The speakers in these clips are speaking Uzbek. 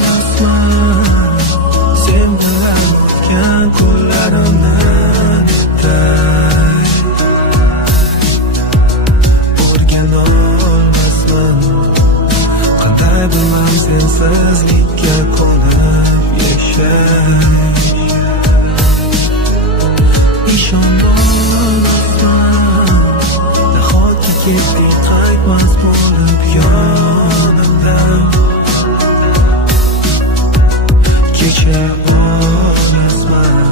Unutolmasman sen bilan o'tgan kunlarimdan tay o'rganolmasman qanday bilmam sensizlikka ko'nib yashay ishonolmasman nahotki ketding qaytmas bo'lib yonimdan kecha olmasman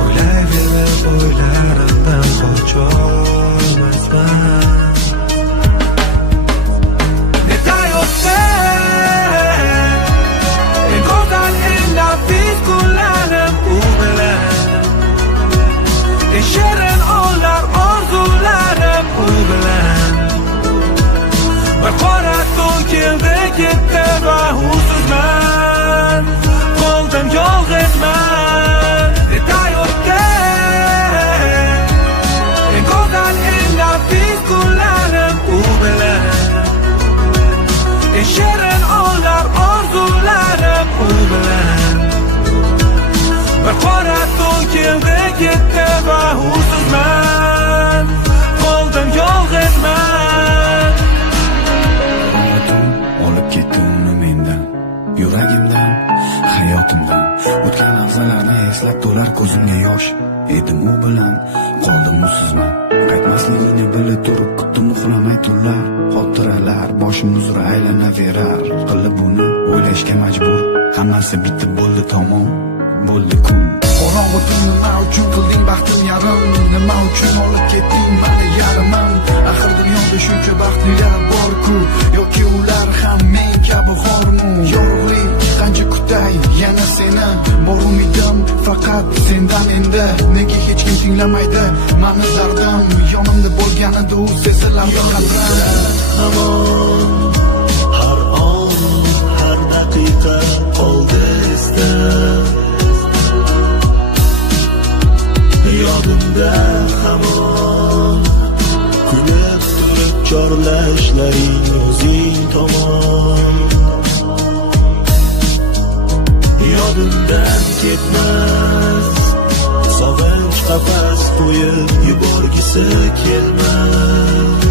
o'ylayverib o'ylarimdan qocholmasman netayotdi eng go'zal eng nafis kunlarim u bilan eng shirin onlar orzularim u bilan bir qora tun keldi ketdi va usizman qoldim yolg'izman netayotdi eng go'zal eng nafis kunlarim u bilan eng shirin onlar orzularim u bilan bir qora tun keldi ketdi va usizman qoldim yolg'izman olib ketdi uni mendan yuragimdan hayotimdan o'tgan lahzalarni eslab to'lar ko'zimga yosh edim u bilan qoldim usizman qaytmasligini bilib turib kutdim uxlamay tunlar xotiralar boshim uzra aylanaverar qilib buni o'ylashga majbur hammasi bitib bo'ldi tamom bo'ldi kun qorong'u tun nima uchun qilding baxtim yarim nima uchun olib ketding mani yarimim axir dunyoda shuncha baxtlilar bor-ku yoki ular ham men kabi xormi yorug'lik qancha kutay yana seni bor umidim faqat sendan endi nega hech kim tinglamaydi mani dardim yonimda bo'lganida u sezilardi qadrim hamon har on har daqiqa qoldi esda yodimda hamon kulib turib chorlashlaring o'zing tomon yodimdan ketmas sog'inch qafas qo'yib yuborgisi kelmas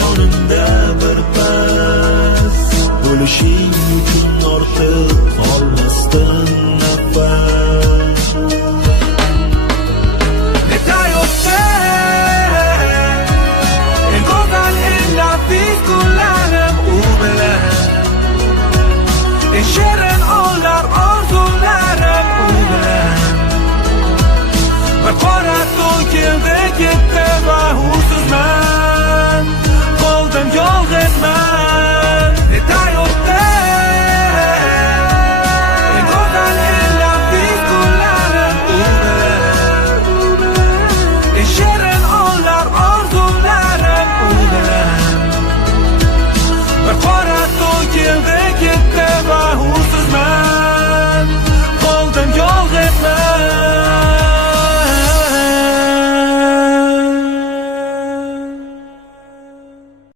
yonimda bir pas bo'lishing uchun ortiq qolmasdan nafas netayotdi eng go'zal eng nafis kunlarim u bilan eng shirin onlar orzularim u bilan bir qora tun keldi ketdi